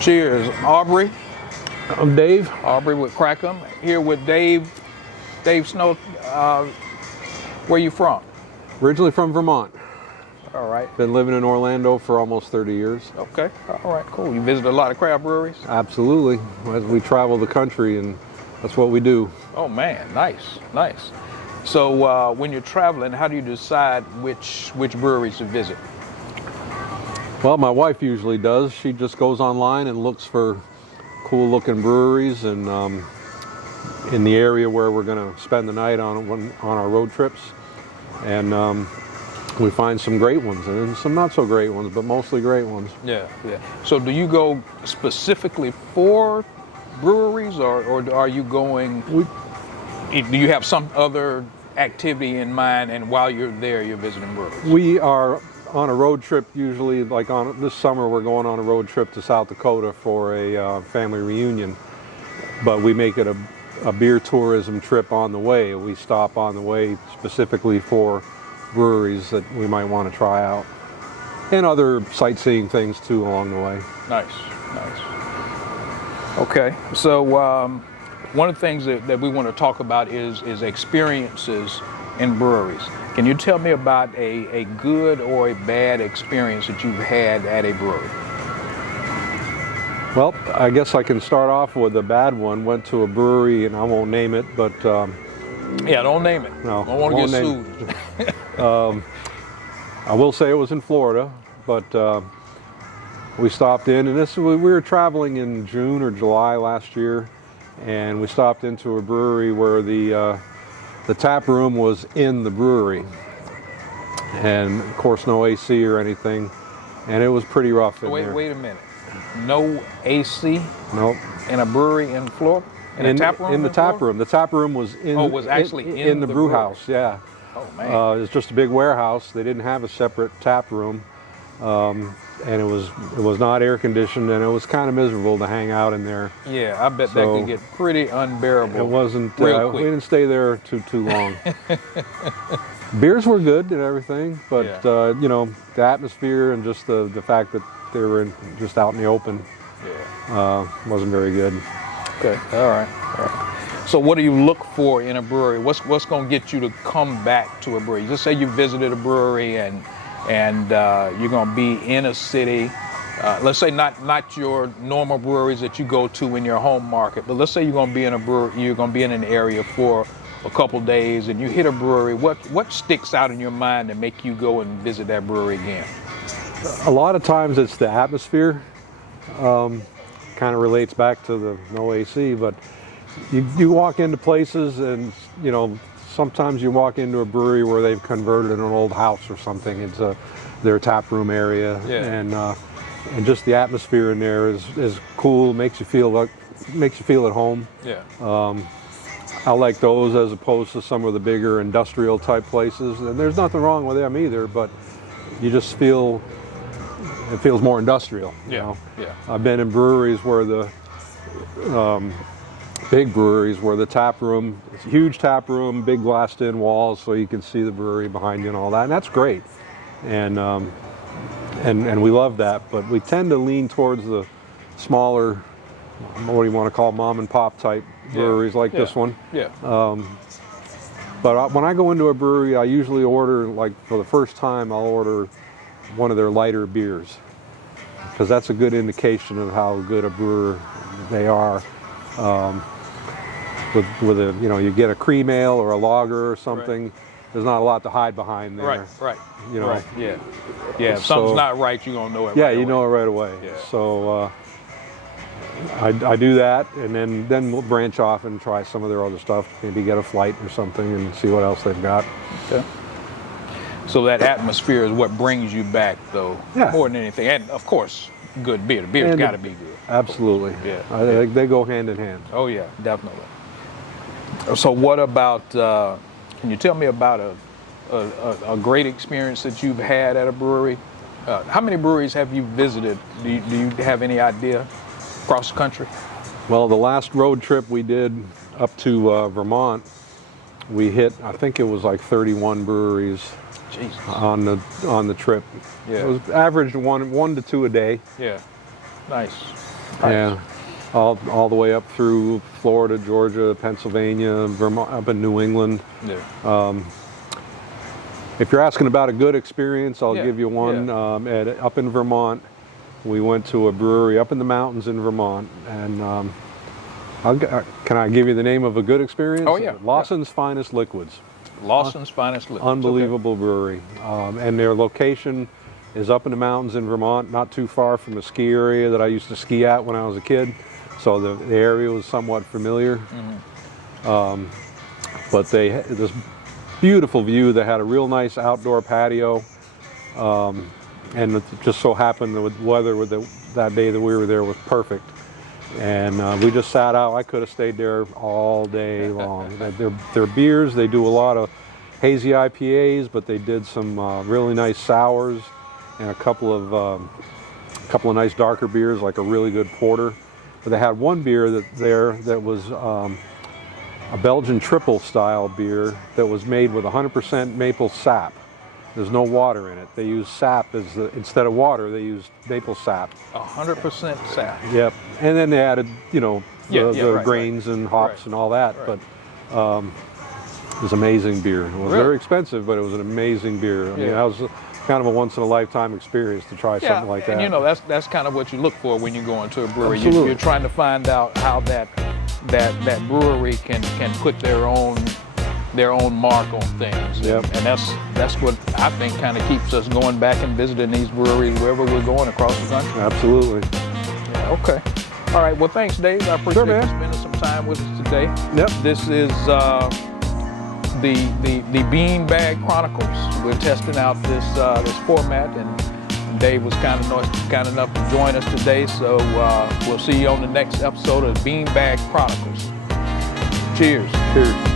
Cheers. Aubrey. I'm Dave. Aubrey with Crackham. Here with Dave. Dave Snow. Where you from? Originally from Vermont. All right. Been living in Orlando for almost 30 years. Okay. All right, cool. You visit a lot of craft breweries? Absolutely. As we travel the country, and that's what we do. Oh, man. Nice. Nice. So when you're traveling, how do you decide which breweries to visit? Well, my wife usually does. She just goes online and looks for cool looking breweries and in the area where we're going to spend the night on our road trips. And we find some great ones and some not so great ones, but mostly great ones. Yeah, yeah. So do you go specifically for breweries or are you going, do you have some other activity in mind and while you're there you're visiting breweries? We are on a road trip usually, like this summer we're going on a road trip to South Dakota for a family reunion, but we make it a beer tourism trip on the way. We stop on the way specifically for breweries that we might want to try out and other sightseeing things too along the way. Nice, nice. Okay, so one of the things that we want to talk about is experiences in breweries. Can you tell me about a good or a bad experience that you've had at a brewery? Well, I guess I can start off with a bad one. Went to a brewery, and I won't name it, but... yeah, don't name it. No, I don't want to get sued. I will say it was in Florida, but we stopped in, and we were traveling in June or July last year, and we stopped into a brewery where the tap room was in the brewery, and of course no AC or anything, and it was pretty rough in there. Wait a minute. No AC? Nope. In a brewery in Florida? In a tap room? In the tap room. The tap room was in. Oh, it was actually in the brew house. Yeah. Oh man. It was just a big warehouse. They didn't have a separate tap room, and it was not air conditioned, and it was kind of miserable to hang out in there. Yeah, I bet that could get pretty unbearable. It wasn't. Real quick. We didn't stay there too long. Beers were good and everything, but yeah. you know, the atmosphere and just the fact that they were just out in the open, wasn't very good. Okay. All right. All right. So what do you look for in a brewery? What's going to get you to come back to a brewery? Just say you visited a brewery and you're going to be in a city. Let's say not your normal breweries that you go to in your home market, but let's say you're going to be in a brewery. You're going to be in an area for a couple days, and you hit a brewery. What sticks out in your mind to make you go and visit that brewery again? A lot of times it's the atmosphere. Kind of relates back to the no AC, but you walk into places and, you know, sometimes you walk into a brewery where they've converted an old house or something. It's their tap room area, and just the atmosphere in there is cool. Makes you feel at home. Yeah. I like those as opposed to some of the bigger industrial type places, and there's nothing wrong with them either, but you just feel. It feels more industrial. You know? Yeah. I've been in breweries where the big breweries where the tap room, it's a huge tap room, big glassed-in walls, so you can see the brewery behind you and all that, and that's great. And we love that, but we tend to lean towards the smaller, what do you want to call, mom and pop type breweries like this one. Yeah. But when I go into a brewery, I usually order, like for the first time, I'll order one of their lighter beers, because that's a good indication of how good a brewer they are. With a, you know, you get a cream ale or a lager or something, right. There's not a lot to hide behind there. Right. You know. Right. Yeah. Yeah. If something's not right, you're gonna know it. Yeah, you know it right away. Yeah. So I do that, and then we'll branch off and try some of their other stuff. Maybe get a flight or something and see what else they've got. Okay. So that atmosphere is what brings you back, though, more than anything. And, of course, good beer. The beer's got to be good. Absolutely. Yeah. They go hand in hand. Oh, yeah, definitely. So what about, can you tell me about a great experience that you've had at a brewery? How many breweries have you visited? Do you have any idea across the country? Well, the last road trip we did up to Vermont, we hit, I think it was like 31 breweries. Jesus. On the trip. Yeah. It was averaged one to two a day. Yeah. Nice. Nice. Yeah, all the way up through Florida, Georgia, Pennsylvania, Vermont, up in New England. Yeah. If you're asking about a good experience, I'll Yeah, give you one. yeah. Up in Vermont, we went to a brewery up in the mountains in Vermont, and can I give you the name of a good experience? Oh, yeah. Lawson's Finest Liquids. Lawson's Finest Liquids. Unbelievable brewery, and their location is up in the mountains in Vermont, not too far from a ski area that I used to ski at when I was a kid. So the area was somewhat familiar. Mm-hmm. But they had this beautiful view. They had a real nice outdoor patio, and it just so happened the weather that day that we were there was perfect. And we just sat out. I could have stayed there all day long. Their beers, they do a lot of hazy IPAs, but they did some really nice sours and a couple of nice darker beers, like a really good porter. But they had one beer that was a Belgian triple style beer that was made with 100% maple sap. There's no water in it. They use sap instead of water. They use maple sap. 100% sap. Yep. And then they added, the grains and hops Right. and all that. Right. But it was amazing beer. It was Really? very expensive, but it was an amazing beer. I mean, that was kind of a once in a lifetime experience to try something like that. And that's kind of what you look for when you go into a brewery. Absolutely. You're trying to find out how that brewery can put their own mark on things. Yep. And that's what I think kind of keeps us going back and visiting these breweries wherever we're going across the country. Absolutely. Yeah, okay. All right. Well, thanks, Dave. I appreciate you spending some time with us today. Yep. This is the Beanbag Chronicles. We're testing out this format, and Dave was kind enough to join us today. So we'll see you on the next episode of Beanbag Chronicles. Cheers. Cheers.